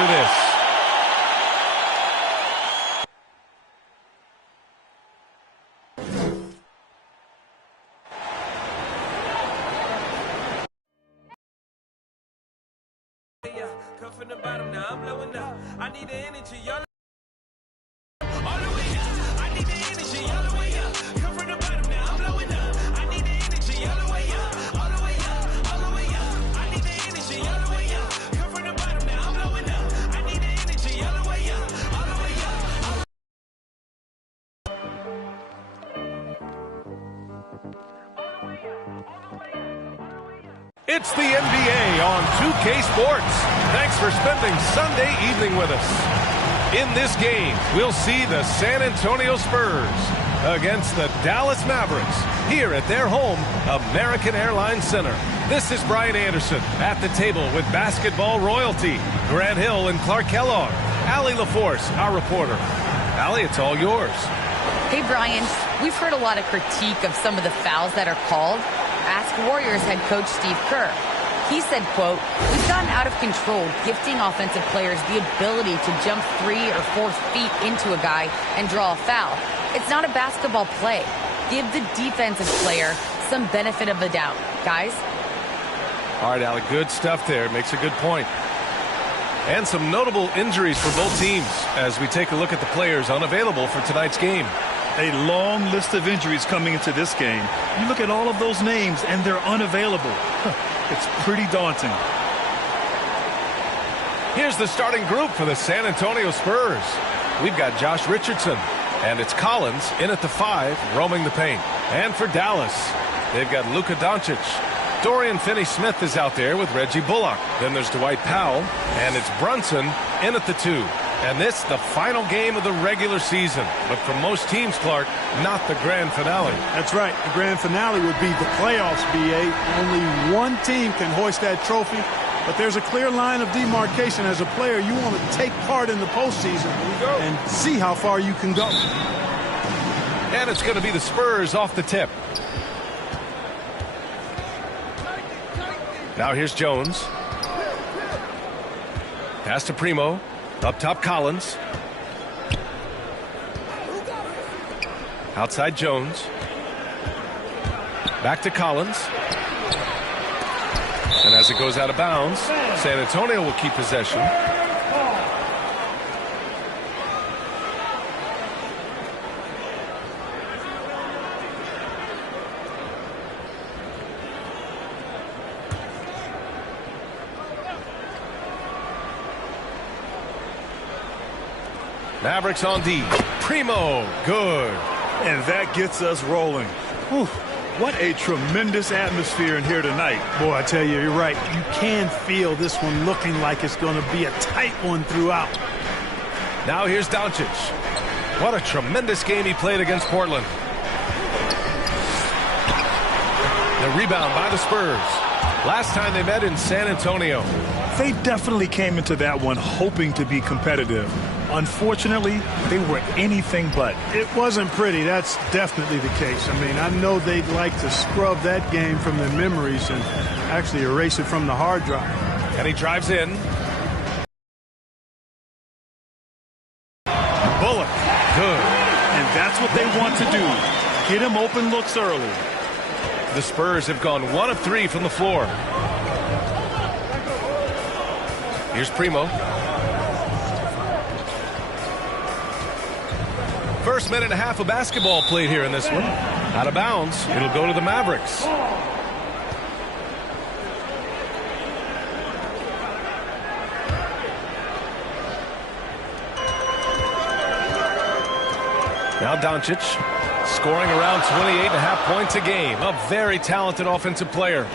after this. Come from the bottom, now I'm blowing up. I need the energy, y'all. It's the NBA on 2K Sports. Thanks for spending Sunday evening with us. In this game, we'll see the San Antonio Spurs against the Dallas Mavericks here at their home, American Airlines Center. This is Brian Anderson at the table with basketball royalty, Grant Hill and Clark Kellogg. Allie LaForce, our reporter. Allie, it's all yours. Hey, Brian. We've heard a lot of critique of some of the fouls that are called. Ask Warriors head coach Steve Kerr. He said, quote, "We've gotten out of control, gifting offensive players the ability to jump 3 or 4 feet into a guy and draw a foul. It's not a basketball play. Give the defensive player some benefit of the doubt, guys." All right, Allie, good stuff there. Makes a good point. And some notable injuries for both teams as we take a look at the players unavailable for tonight's game. A long list of injuries coming into this game. You look at all of those names and they're unavailable. It's pretty daunting. Here's the starting group for the San Antonio Spurs. We've got Josh Richardson, and it's Collins in at the 5, roaming the paint. And for Dallas, they've got Luka Doncic. Dorian Finney-Smith is out there with Reggie Bullock. Then there's Dwight Powell, and it's Brunson in at the 2. And this, the final game of the regular season. But for most teams, Clark, not the grand finale. That's right. The grand finale would be the playoffs, B.A. Only one team can hoist that trophy. But there's a clear line of demarcation. As a player, you want to take part in the postseason and see how far you can go. And it's going to be the Spurs off the tip. Now here's Jones. Pass to Primo. Up top, Collins. Outside, Jones. Back to Collins. And as it goes out of bounds, San Antonio will keep possession. Mavericks on D. Primo, good. And that gets us rolling. Whew, what a tremendous atmosphere in here tonight. Boy, I tell you, you're right. You can feel this one looking like it's going to be a tight one throughout. Now here's Doncic. What a tremendous game he played against Portland. The rebound by the Spurs. Last time they met in San Antonio. They definitely came into that one hoping to be competitive. Unfortunately, they were anything but. It wasn't pretty. That's definitely the case. I mean, I know they'd like to scrub that game from their memories and actually erase it from the hard drive. And he drives in. Bullock, good. And that's what they want to do. Get him open looks early. The Spurs have gone 1 of 3 from the floor. Here's Primo. First minute and a half of basketball played here in this one. Out of bounds. It'll go to the Mavericks. Now Doncic scoring around 28.5 points a game. A very talented offensive player.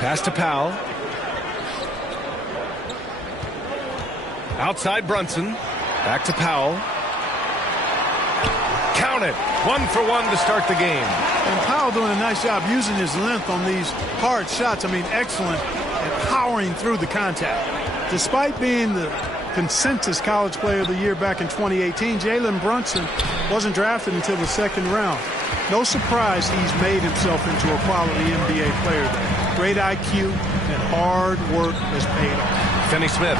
Pass to Powell. Outside Brunson. Back to Powell. Count it. 1 for 1 to start the game. And Powell doing a nice job using his length on these hard shots. I mean, excellent at powering through the contact. Despite being the consensus college player of the year back in 2018, Jalen Brunson wasn't drafted until the second round. No surprise he's made himself into a quality NBA player there. Great IQ and hard work has paid off. Finney-Smith.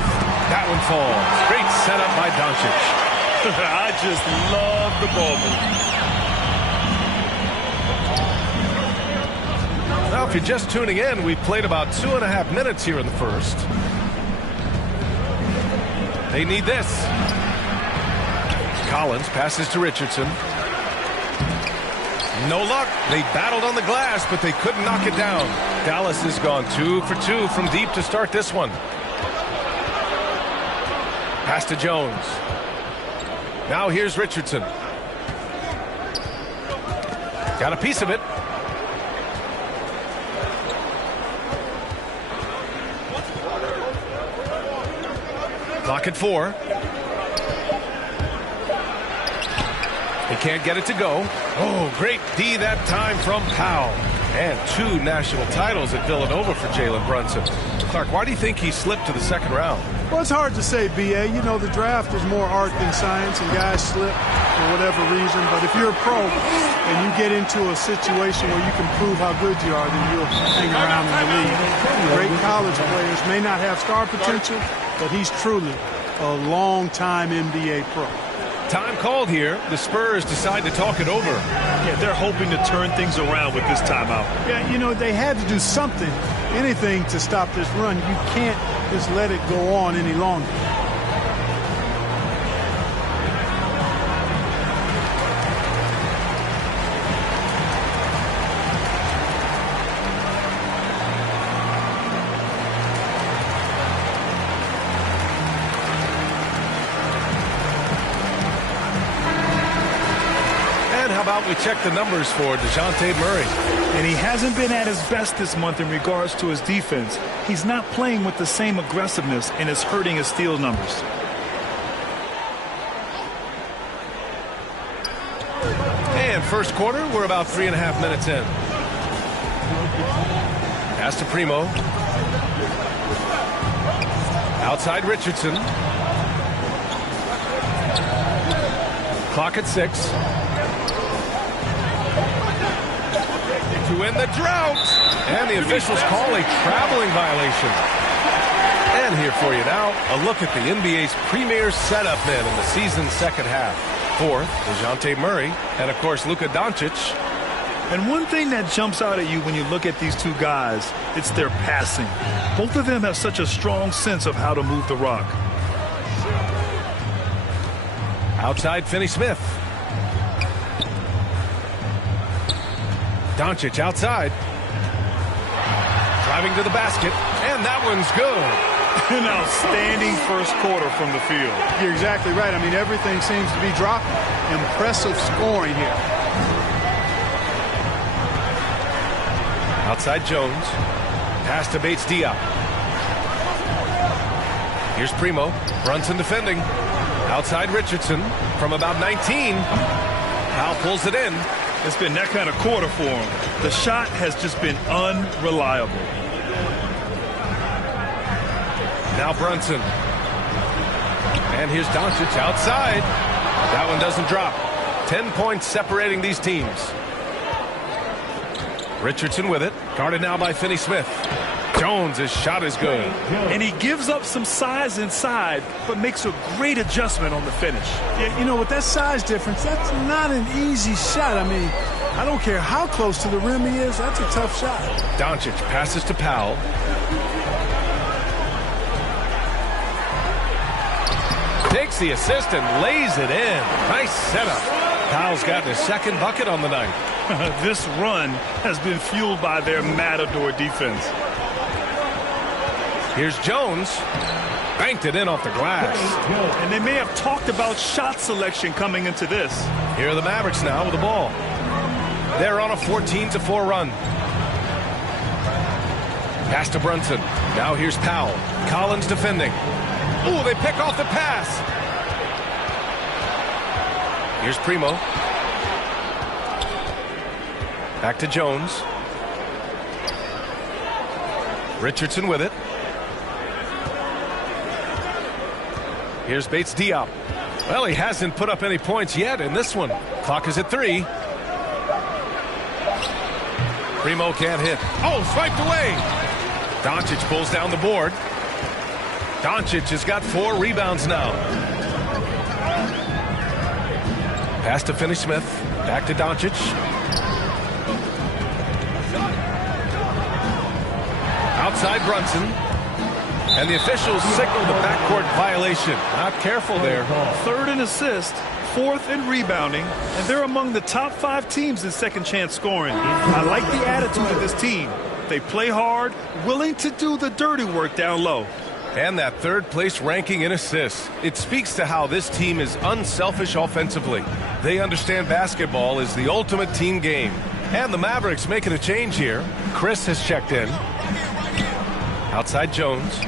That one falls. Great setup by Doncic. I just love the ball move. Now, if you're just tuning in, we've played about 2.5 minutes here in the first. They need this. Collins passes to Richardson. No luck. They battled on the glass, but they couldn't knock it down. Dallas has gone 2 for 2 from deep to start this one. Pass to Jones. Now here's Richardson. Got a piece of it. Clock at 4. He can't get it to go. Oh, great D that time from Powell. And 2 national titles at Villanova for Jalen Brunson. Clark, why do you think he slipped to the second round? Well, it's hard to say, B.A. You know, the draft is more art than science, and guys slip for whatever reason. But if you're a pro and you get into a situation where you can prove how good you are, then you'll hang around in the league. Great college players may not have star potential, but he's truly a long-time NBA pro. Time called here. The Spurs decide to talk it over. Yeah, they're hoping to turn things around with this timeout. Yeah, you know, they had to do something, anything to stop this run. You can't just let it go on any longer. We check the numbers for Dejounte Murray. And he hasn't been at his best this month in regards to his defense. He's not playing with the same aggressiveness, and it's hurting his steal numbers. And first quarter, we're about 3.5 minutes in. Pass to Primo. Outside Richardson. Clock at 6. To win the drought. And the officials call a traveling violation. And here for you now, a look at the NBA's premier setup men in the season's second half. Fourth, Dejounte Murray, and of course Luka Doncic. And one thing that jumps out at you when you look at these two guys, it's their passing. Both of them have such a strong sense of how to move the rock. Outside Finney-Smith. Doncic outside. Driving to the basket, and that one's good. An outstanding first quarter from the field. You're exactly right. I mean, everything seems to be dropping. Impressive scoring here. Outside Jones. Pass to Bates-Diop. Here's Primo. Brunson defending. Outside Richardson from about 19. Powell pulls it in. It's been that kind of quarter for him. The shot has just been unreliable. Now Brunson. And here's Doncic outside. That one doesn't drop. 10 points separating these teams. Richardson with it. Guarded now by Finney-Smith. Jones' shot is good. And he gives up some size inside, but makes a great adjustment on the finish. Yeah, you know, with that size difference, that's not an easy shot. I mean, I don't care how close to the rim he is. That's a tough shot. Doncic passes to Powell. Takes the assist and lays it in. Nice setup. Powell's gotten his second bucket on the night. This run has been fueled by their matador defense. Here's Jones. Banked it in off the glass. And they may have talked about shot selection coming into this. Here are the Mavericks now with the ball. They're on a 14-4 run. Pass to Brunson. Now here's Powell. Collins defending. Ooh, they pick off the pass. Here's Primo. Back to Jones. Richardson with it. Here's Bates-Diop. Well, he hasn't put up any points yet in this one. Clock is at 3. Primo can't hit. Oh, swiped away. Doncic pulls down the board. Doncic has got 4 rebounds now. Pass to Finney-Smith. Back to Doncic. Outside Brunson. And the officials signal the backcourt violation. Not careful there. 3rd in assist, 4th in rebounding, and they're among the top 5 teams in second chance scoring. I like the attitude of this team. They play hard, willing to do the dirty work down low. And that 3rd place ranking in assists. It speaks to how this team is unselfish offensively. They understand basketball is the ultimate team game. And the Mavericks making a change here. Chris has checked in. Outside Jones.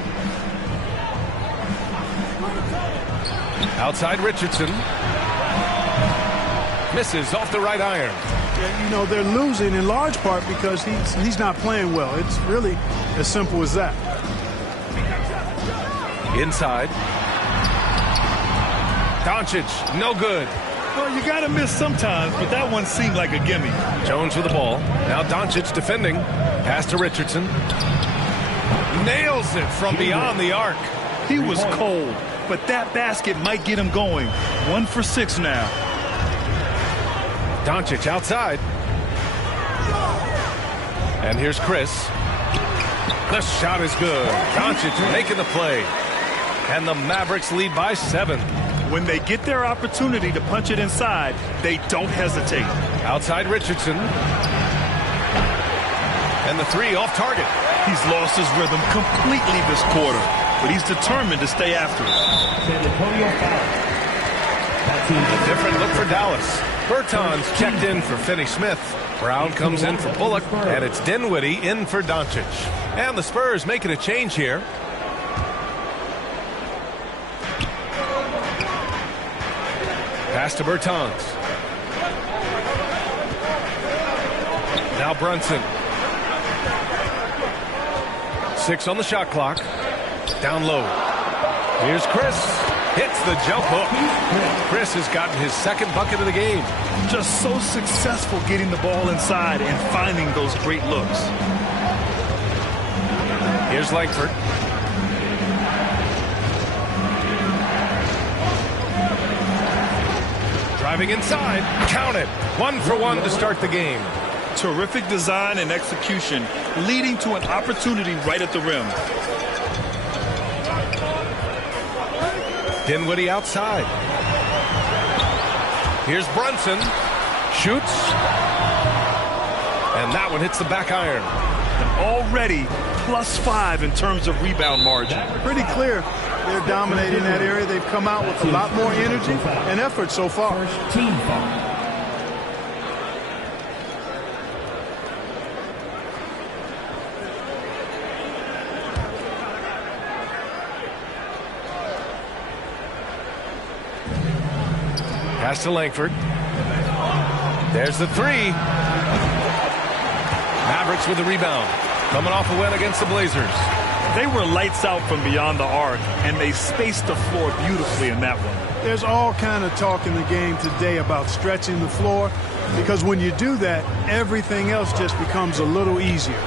Outside Richardson. Misses off the right iron. Yeah, you know, they're losing in large part because he's not playing well. It's really as simple as that. Inside. Doncic, no good. Well, you got to miss sometimes, but that one seemed like a gimme. Jones with the ball. Now Doncic defending. Pass to Richardson. Nails it from beyond the arc. He was cold, but that basket might get him going. 1 for 6 now. Doncic outside. And here's Chris. The shot is good. Doncic making the play. And the Mavericks lead by 7. When they get their opportunity to punch it inside, they don't hesitate. Outside Richardson. And the 3 off target. He's lost his rhythm completely this quarter, but he's determined to stay after it. A different look for Dallas. Bertans checked in for Finney-Smith. Brown comes in for Bullock, and it's Dinwiddie in for Doncic. And the Spurs making a change here. Pass to Bertans. Now Brunson. 6 on the shot clock. Down low. Here's Chris. Hits the jump hook. Chris has gotten his 2nd bucket of the game. Just so successful getting the ball inside and finding those great looks. Here's Langford. Driving inside. Count it. 1 for 1 to start the game. Terrific design and execution, leading to an opportunity right at the rim. Dinwiddie outside. Here's Brunson. Shoots. And that one hits the back iron. And already +5 in terms of rebound margin. Pretty clear they're dominating that area. They've come out with a lot more energy and effort so far. Pass to Langford. There's the 3. Mavericks with the rebound. Coming off a win against the Blazers. They were lights out from beyond the arc, and they spaced the floor beautifully in that one. There's all kind of talk in the game today about stretching the floor, because when you do that, everything else just becomes a little easier.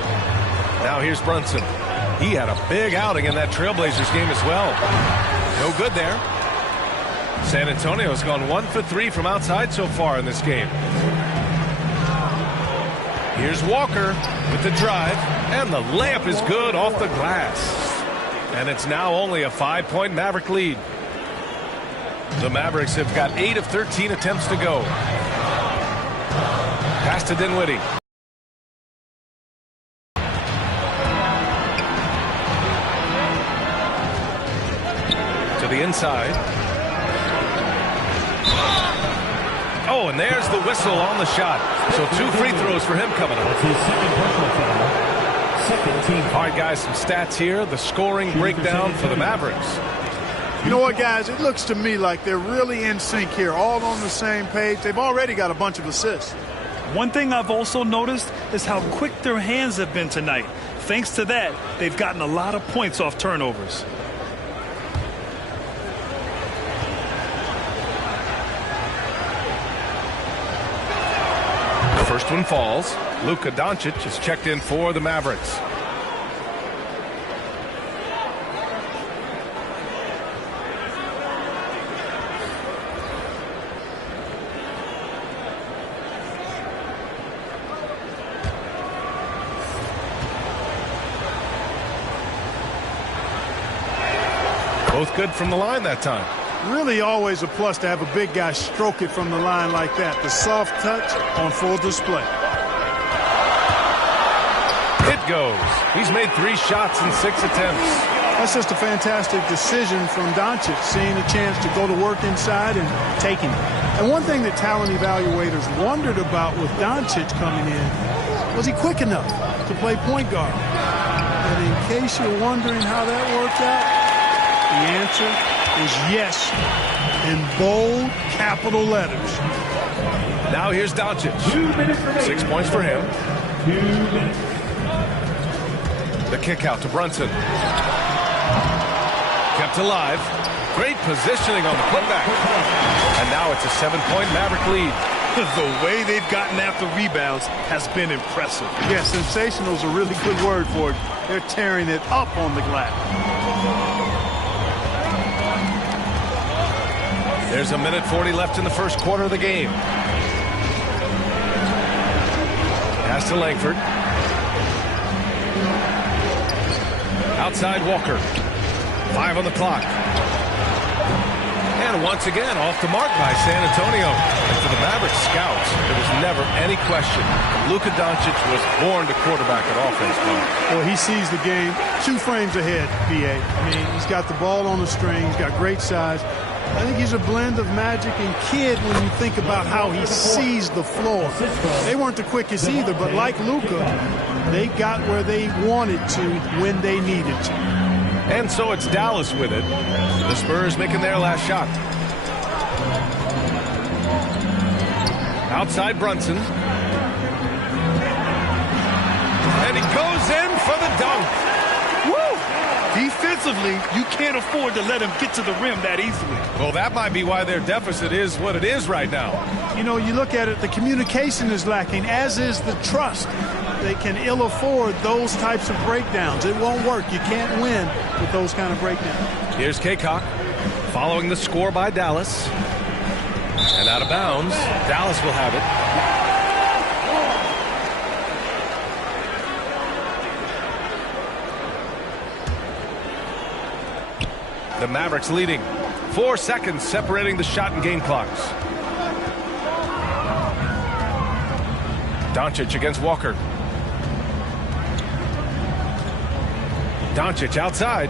Now here's Brunson. He had a big outing in that Trailblazers game as well. No good there. San Antonio's gone 1 for 3 from outside so far in this game. Here's Walker with the drive, and the layup is good off the glass. And it's now only a 5-point Maverick lead. The Mavericks have got 8 of 13 attempts to go. Pass to Dinwiddie. To the inside. Oh, and there's the whistle on the shot. So 2 free throws for him coming up. All right, guys, some stats here. The scoring breakdown for the Mavericks. You know what, guys? It looks to me like they're really in sync here, all on the same page. They've already got a bunch of assists. One thing I've also noticed is how quick their hands have been tonight. Thanks to that, they've gotten a lot of points off turnovers. First one falls. Luka Doncic is checked in for the Mavericks. Both good from the line that time. Really always a plus to have a big guy stroke it from the line like that. The soft touch on full display. It goes. He's made 3 shots in 6 attempts. That's just a fantastic decision from Doncic, seeing a chance to go to work inside and taking it. And one thing that talent evaluators wondered about with Doncic coming in, was he quick enough to play point guard? And in case you're wondering how that worked out, the answer is yes, in bold capital letters. Now here's Doncic. 6 points for him. The kick out to Brunson. Kept alive. Great positioning on the putback. And now it's a 7-point Maverick lead. The way they've gotten after rebounds has been impressive. Yeah, sensational is a really good word for it. They're tearing it up on the glass. There's a minute 40 left in the first quarter of the game. Pass to Langford. Outside Walker. 5 on the clock. And once again, off the mark by San Antonio. And for the Mavericks scouts, there was never any question. Luka Doncic was born to quarterback at offense. Well, he sees the game 2 frames ahead, B.A. I mean, he's got the ball on the string. He's got great size. I think he's a blend of Magic and Kidd when you think about how he sees the floor. They weren't the quickest either, but like Luka, they got where they wanted to when they needed to. And so it's Dallas with it. The Spurs making their last shot. Outside Brunson. And he goes in for the dunk. Woo! Defensively, you can't afford to let him get to the rim that easily. Well, that might be why their deficit is what it is right now. You know, you look at it, the communication is lacking, as is the trust. They can ill afford those types of breakdowns. It won't work. You can't win with those kind of breakdowns. Here's Kaycock following the score by Dallas. And out of bounds, Dallas will have it. The Mavericks leading. 4 seconds separating the shot and game clocks. Doncic against Walker. Doncic outside.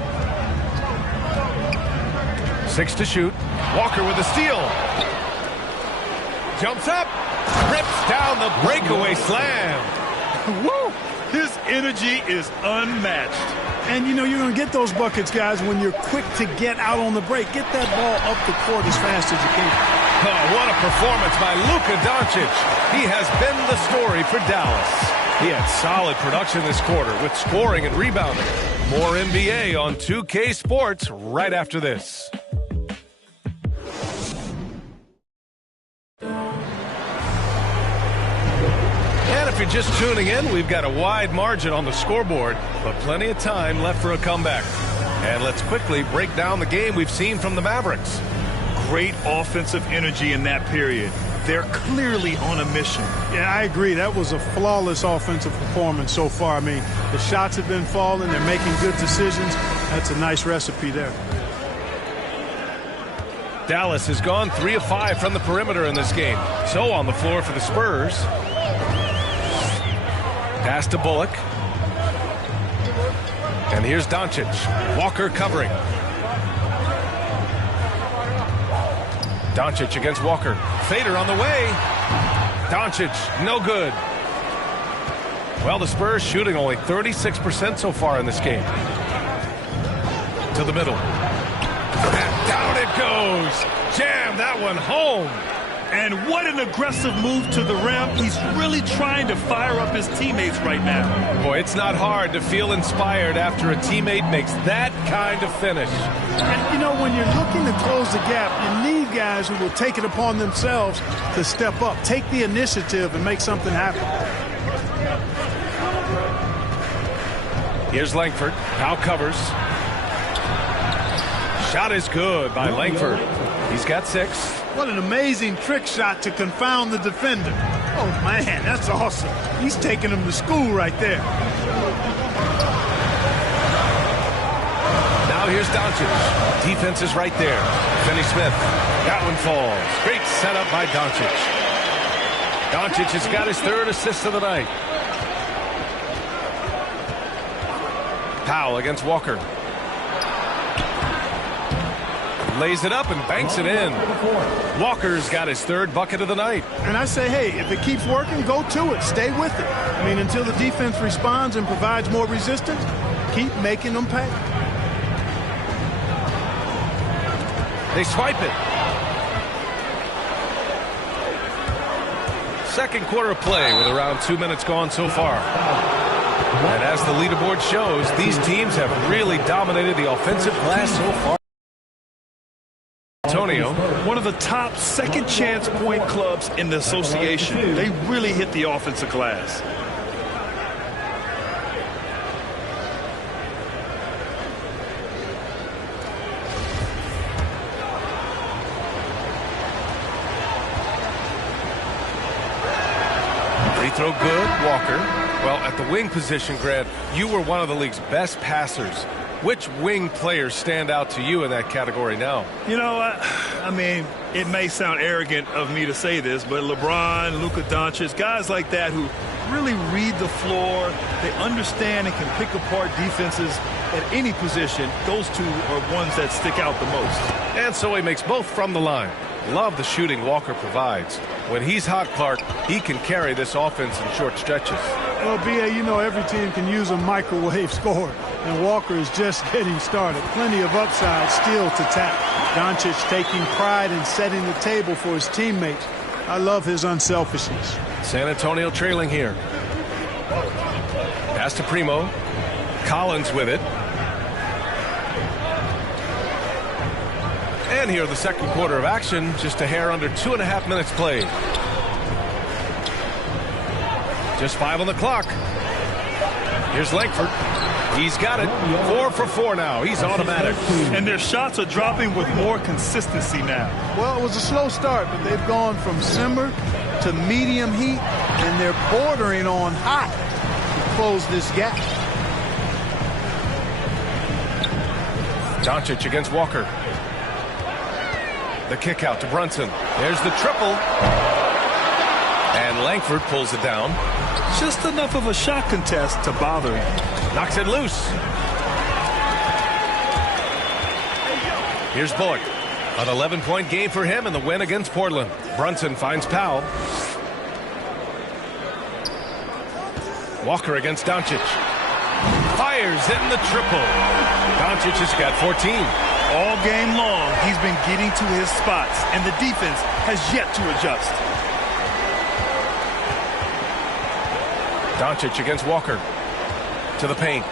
6 to shoot. Walker with a steal. Jumps up. Rips down the breakaway slam. Woo! His energy is unmatched. And, you know, you're going to get those buckets, guys, when you're quick to get out on the break. Get that ball up the court as fast as you can. Oh, what a performance by Luka Doncic. He has been the story for Dallas. He had solid production this quarter with scoring and rebounding. More NBA on 2K Sports right after this. And if you're just tuning in, we've got a wide margin on the scoreboard, but plenty of time left for a comeback. And let's quickly break down the game we've seen from the Mavericks. Great offensive energy in that period. They're clearly on a mission. Yeah, I agree. That was a flawless offensive performance so far. I mean, the shots have been falling. They're making good decisions. That's a nice recipe there. Dallas has gone 3 of 5 from the perimeter in this game. So on the floor for the Spurs. Pass to Bullock. And here's Doncic. Walker covering. Doncic against Walker. Fader on the way. Doncic, no good. Well, the Spurs shooting only 36% so far in this game. To the middle. And down it goes. Jam that one home. And what an aggressive move to the rim. He's really trying to fire up his teammates right now. Boy, it's not hard to feel inspired after a teammate makes that kind of finish. And, you know, when you're looking to close the gap, you need guys who will take it upon themselves to step up, take the initiative, and make something happen. Here's Langford. Now covers. Shot is good by Langford. He's got 6. What an amazing trick shot to confound the defender. Oh, man, that's awesome. He's taking him to school right there. Now here's Doncic. Defense is right there. Finney-Smith. That one falls. Great setup by Doncic. Doncic has got his 3rd assist of the night. Powell against Walker. Lays it up and banks it in. Walker's got his 3rd bucket of the night. And I say, hey, if it keeps working, go to it. Stay with it. I mean, until the defense responds and provides more resistance, keep making them pay. They swipe it. Second quarter of play with around 2 minutes gone so far. And as the leaderboard shows, these teams have really dominated the offensive glass so far. Antonio, one of the top second chance point clubs in the association. They really hit the offensive glass. Free throw good, Walker. Well, at the wing position, Grant, you were one of the league's best passers. Which wing players stand out to you in that category now? You know, I mean, it may sound arrogant of me to say this, but LeBron, Luka Doncic, guys like that who really read the floor, they understand and can pick apart defenses at any position. Those two are ones that stick out the most. And so he makes both from the line. Love the shooting Walker provides. When he's hot, Clark, he can carry this offense in short stretches. Well, B.A., you know every team can use a microwave score, and Walker is just getting started. Plenty of upside still to tap. Doncic taking pride in setting the table for his teammates. I love his unselfishness. San Antonio trailing here. Pass to Primo. Collins with it. And here the second quarter of action, just a hair under 2.5 minutes played. Just 5 on the clock. Here's Langford. He's got it. 4 for 4 now. He's automatic. And their shots are dropping with more consistency now. Well, it was a slow start, but they've gone from simmer to medium heat, and they're bordering on hot to close this gap. Doncic against Walker. The kick out to Brunson. There's the triple. And Langford pulls it down. Just enough of a shot contest to bother him. Knocks it loose. Here's Bullock. An 11-point game for him in the win against Portland. Brunson finds Powell. Walker against Doncic. Fires in the triple. Doncic has got 14. All game long, he's been getting to his spots, and the defense has yet to adjust. Doncic against Walker. To the paint.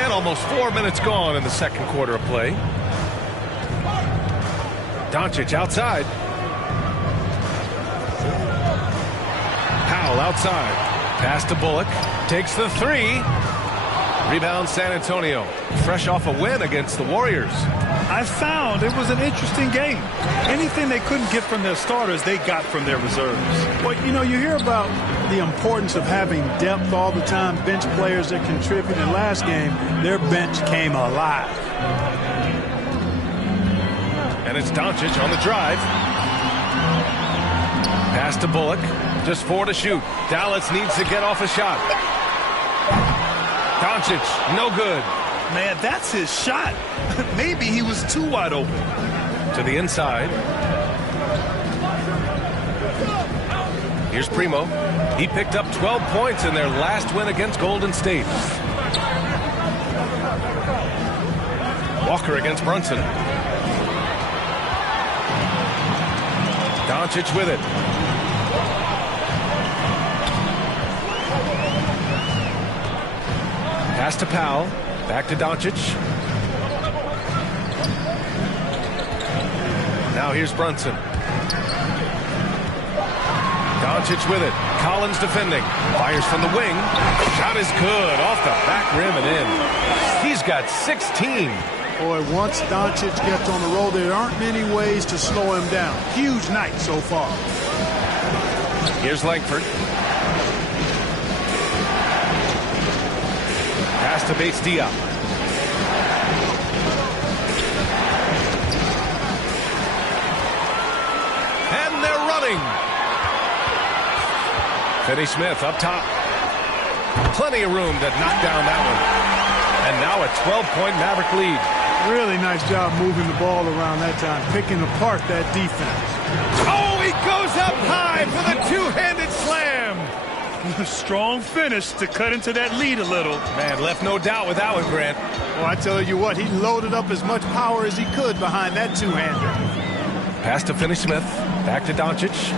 And almost 4 minutes gone in the second quarter of play. Doncic outside. Powell outside. Pass to Bullock. Takes the 3. Rebound San Antonio. Fresh off a win against the Warriors. I found it was an interesting game. Anything they couldn't get from their starters, they got from their reserves. Well, you know, you hear about the importance of having depth all the time, bench players that contribute. In last game, their bench came alive. And it's Doncic on the drive. Pass to Bullock. Just 4 to shoot. Dallas needs to get off a shot. Doncic, no good. Man, that's his shot. Maybe he was too wide open. To the inside. Here's Primo. He picked up 12 points in their last win against Golden State. Walker against Brunson. Doncic with it. Pass to Powell. Back to Doncic. Now here's Brunson. Doncic with it. Collins defending. Fires from the wing. Shot is good. Off the back rim and in. He's got 16. Boy, once Doncic gets on the roll, there aren't many ways to slow him down. Huge night so far. Here's Langford. to base Dia. And they're running. Finney Smith up top. Plenty of room to knock down that one. And now a 12-point Maverick lead. Really nice job moving the ball around that time, picking apart that defense. Oh, he goes up high for the two-handed slam. Strong finish to cut into that lead a little. Man, left no doubt with that one, Grant. Well, I tell you what, he loaded up as much power as he could behind that two-hander. Pass to Finney Smith. Back to Doncic.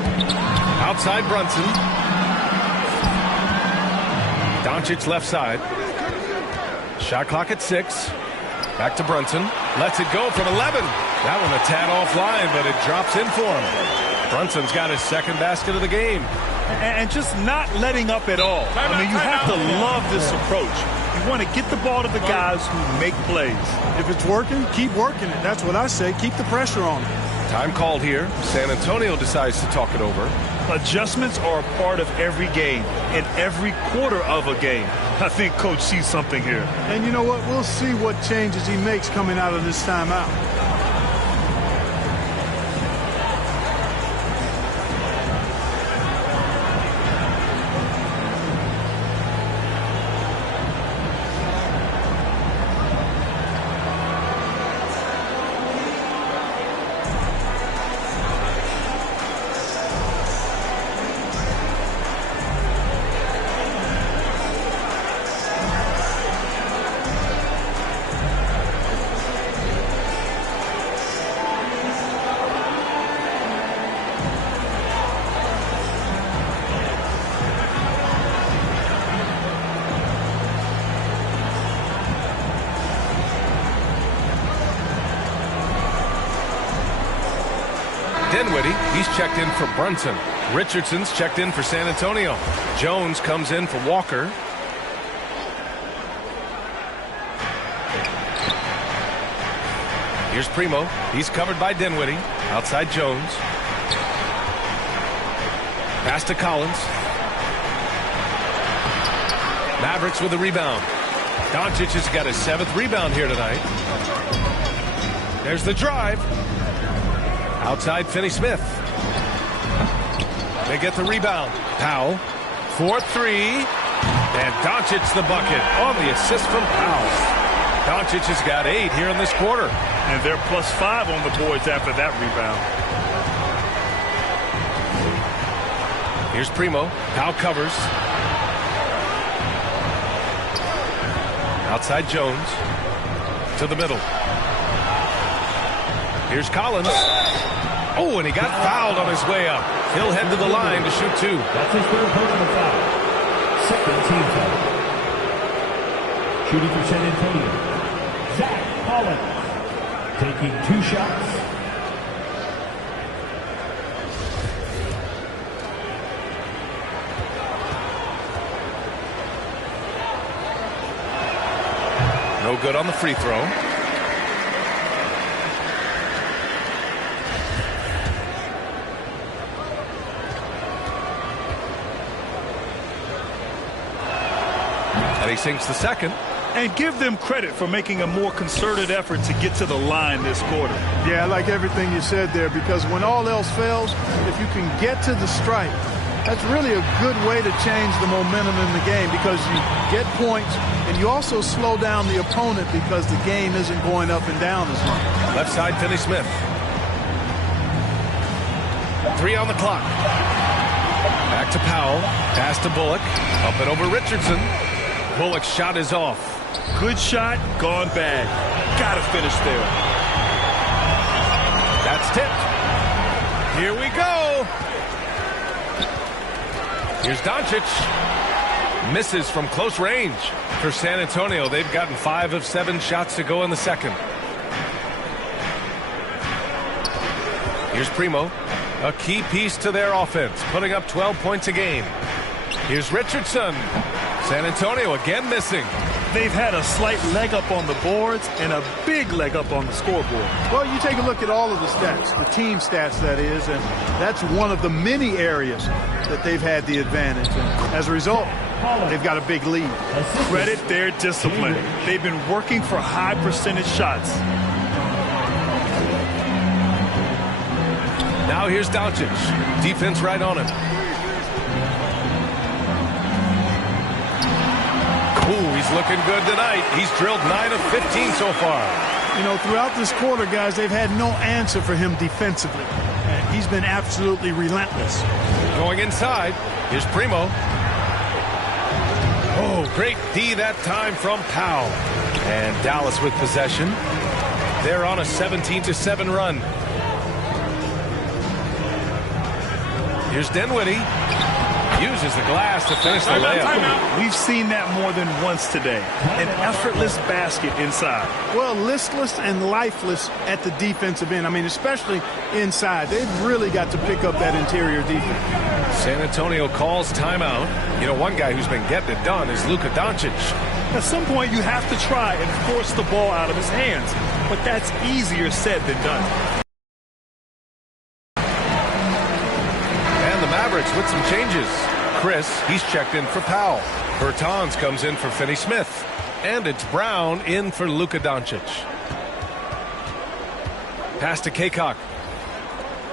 Outside Brunson. Doncic left side. Shot clock at 6. Back to Brunson. Lets it go from 11. That one a tad offline, but it drops in for him. Brunson's got his second basket of the game. And just not letting up at all. I mean, you have to love this approach. You want to get the ball to the guys who make plays. If it's working, keep working it. That's what I say. Keep the pressure on it. Time called here. San Antonio decides to talk it over. Adjustments are a part of every game and every quarter of a game. I think Coach sees something here. And you know what? We'll see what changes he makes coming out of this timeout. He's checked in for Brunson. Richardson's checked in for San Antonio. Jones comes in for Walker. Here's Primo. He's covered by Dinwiddie. Outside Jones. Pass to Collins. Mavericks with the rebound. Doncic has got his 7th rebound here tonight. There's the drive. Outside Finney Smith. They get the rebound. Powell. 4-3. And Doncic the bucket on the assist from Powell. Doncic has got 8 here in this quarter. And they're +5 on the boards after that rebound. Here's Primo. Powell covers. Outside Jones. To the middle. Here's Collins. Oh, and he got fouled on his way up. He'll head to the line to shoot 2. That's his 3rd personal foul. 2nd team foul. Shooting for San Antonio, Zach Collins. Taking 2 shots. No good on the free throw. And he sinks the second. And give them credit for making a more concerted effort to get to the line this quarter. Yeah, I like everything you said there, because when all else fails, if you can get to the stripe, that's really a good way to change the momentum in the game, because you get points and you also slow down the opponent because the game isn't going up and down as much. Left side, Finney Smith. 3 on the clock. Back to Powell. Pass to Bullock. Up and over Richardson. Bullock's shot is off. Good shot, gone bad. Gotta finish there. That's tipped. Here we go. Here's Doncic. Misses from close range. For San Antonio, they've gotten 5 of 7 shots to go in the second. Here's Primo. A key piece to their offense, putting up 12 points a game. Here's Richardson. San Antonio again missing. They've had a slight leg up on the boards and a big leg up on the scoreboard. Well, you take a look at all of the stats, the team stats that is, and that's one of the many areas that they've had the advantage. And as a result, they've got a big lead. Credit their discipline. They've been working for high percentage shots. Now here's Doncic. Defense right on him. Ooh, he's looking good tonight. He's drilled 9 of 15 so far. You know, throughout this quarter, guys, they've had no answer for him defensively. And he's been absolutely relentless. Going inside, here's Primo. Oh, great D that time from Powell. And Dallas with possession. They're on a 17-7 run. Here's Dinwiddie. Uses the glass to finish the layup. We've seen that more than once today. An effortless basket inside. Well, listless and lifeless at the defensive end. I mean, especially inside. They've really got to pick up that interior defense. San Antonio calls timeout. You know, one guy who's been getting it done is Luka Doncic. At some point, you have to try and force the ball out of his hands. But that's easier said than done. Mavericks with some changes. Chris, he's checked in for Powell. Bertans comes in for Finney Smith. And it's Brown in for Luka Doncic. Pass to Kaycock.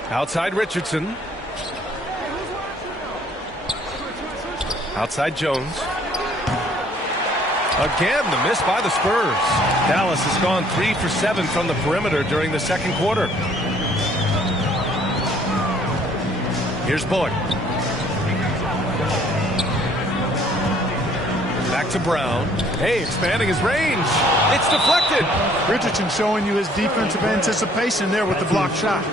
Outside Richardson. Outside Jones. Again, the miss by the Spurs. Dallas has gone 3 for 7 from the perimeter during the second quarter. Here's Bullock. Back to Brown. Hey, expanding his range. It's deflected. Richardson showing you his defensive anticipation there with the block shot.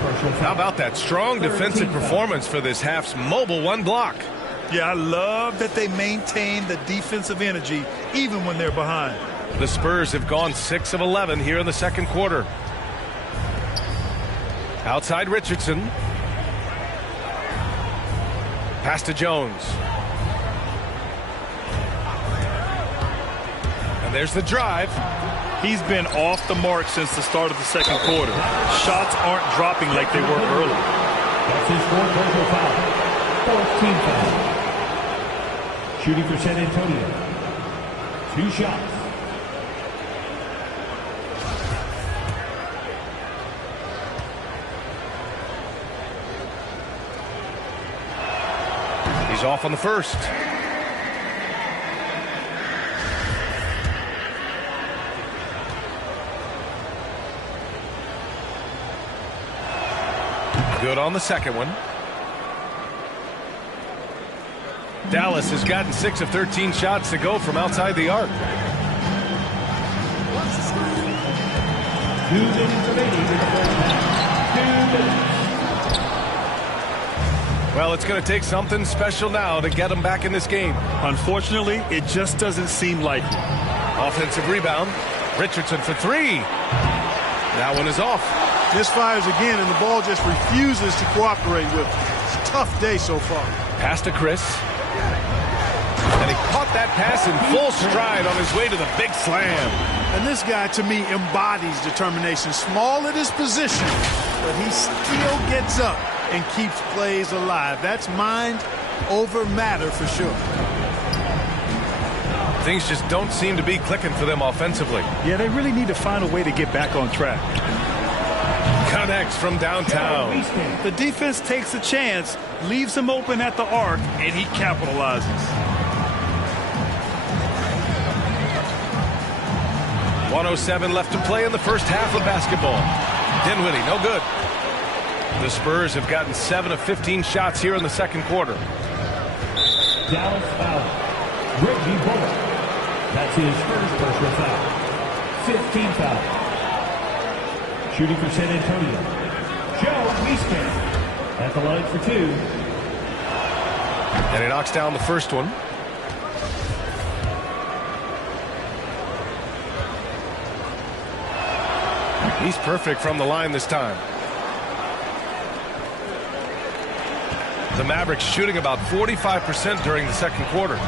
How about that strong defensive performance for this half's mobile one block? Yeah, I love that they maintain the defensive energy even when they're behind. The Spurs have gone 6 of 11 here in the second quarter. Outside Richardson. Pass to Jones. And there's the drive. He's been off the mark since the start of the second quarter. Shots aren't dropping like they were early. That's his fourth personal foul. Fourth team foul. Shooting for San Antonio. 2 shots. He's off on the first. Good on the second one. Dallas has gotten 6 of 13 shots to go from outside the arc. 2 minutes remaining in the first half. 2 minutes. Well, it's going to take something special now to get them back in this game. Unfortunately, it just doesn't seem like it. Offensive rebound. Richardson for 3. That one is off. Misfires again, and the ball just refuses to cooperate with it. It's a tough day so far. Pass to Chris. And he caught that pass in full stride on his way to the big slam. And this guy, to me, embodies determination. Small at his position, but he still gets up and keeps plays alive. That's mind over matter for sure. Things just don't seem to be clicking for them offensively. Yeah, they really need to find a way to get back on track. Connects from downtown. The defense takes a chance, leaves him open at the arc, and he capitalizes. 1:07 left to play in the first half of basketball. Dinwiddie, no good. The Spurs have gotten 7 of 15 shots here in the second quarter. Dallas foul. Reggie Bullock. That's his first personal foul. 15 foul. Shooting for San Antonio. Joe Wieskamp at the line for 2. And he knocks down the first one. He's perfect from the line this time. The Mavericks shooting about 45% during the second quarter.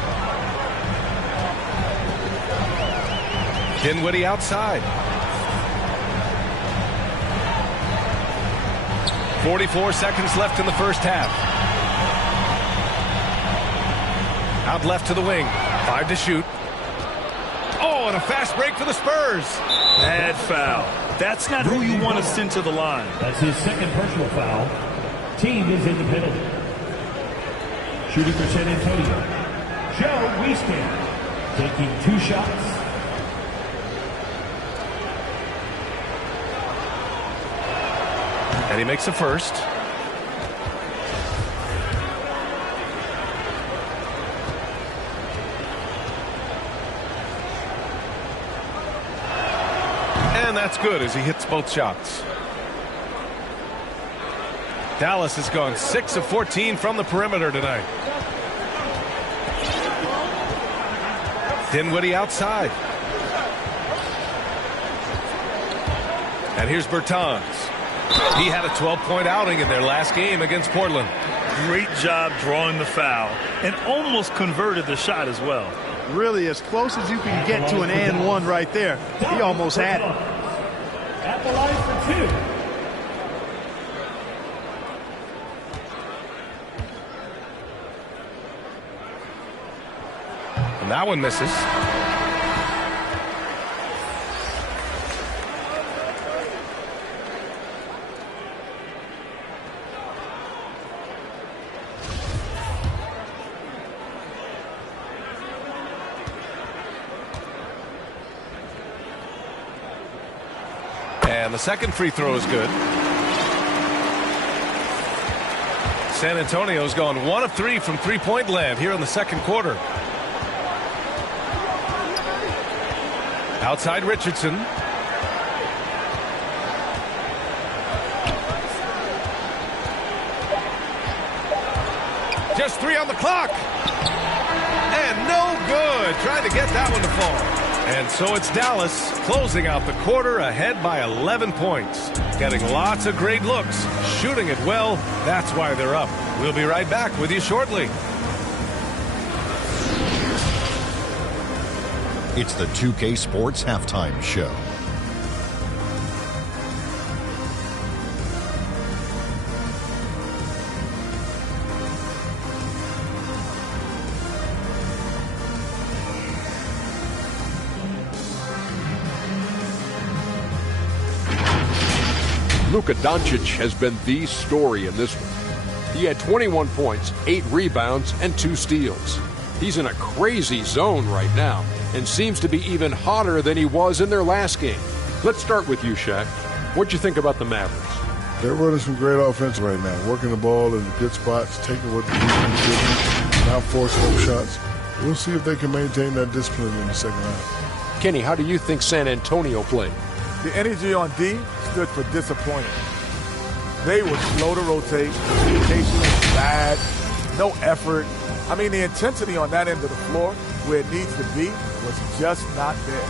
Dinwiddie outside. 44 seconds left in the first half. Out left to the wing. 5 to shoot. Oh, and a fast break for the Spurs. Bad foul. That's not who you want to send to the line. That's his second personal foul. Team is in the penalty. Shooting for San Antonio, Joe Wieskamp, taking 2 shots. And he makes the first. And that's good as he hits both shots. Dallas has gone 6 of 14 from the perimeter tonight. Dinwiddie outside. And here's Bertans. He had a 12-point outing in their last game against Portland. Great job drawing the foul and almost converted the shot as well. Really as close as you can get to an and one right there. He almost had it. At the line for 2. And that one misses. And the second free throw is good. San Antonio's gone 1 of 3 from three-point land here in the second quarter. Outside Richardson. Just 3 on the clock. And no good. Trying to get that one to fall. And so it's Dallas closing out the quarter ahead by 11 points. Getting lots of great looks. Shooting it well. That's why they're up. We'll be right back with you shortly. It's the 2K Sports Halftime Show. Luka Doncic has been the story in this one. He had 21 points, 8 rebounds, and 2 steals. He's in a crazy zone right now and seems to be even hotter than he was in their last game. Let's start with you, Shaq. What'd you think about the Mavericks? They're running some great offense right now, working the ball in good spots, taking what the defense gives them, not forcing them shots. We'll see if they can maintain that discipline in the second half. Kenny, how do you think San Antonio played? The energy on D stood for disappointing. They were slow to rotate, communication was bad, no effort. I mean, the intensity on that end of the floor, where it needs to be, was just not there.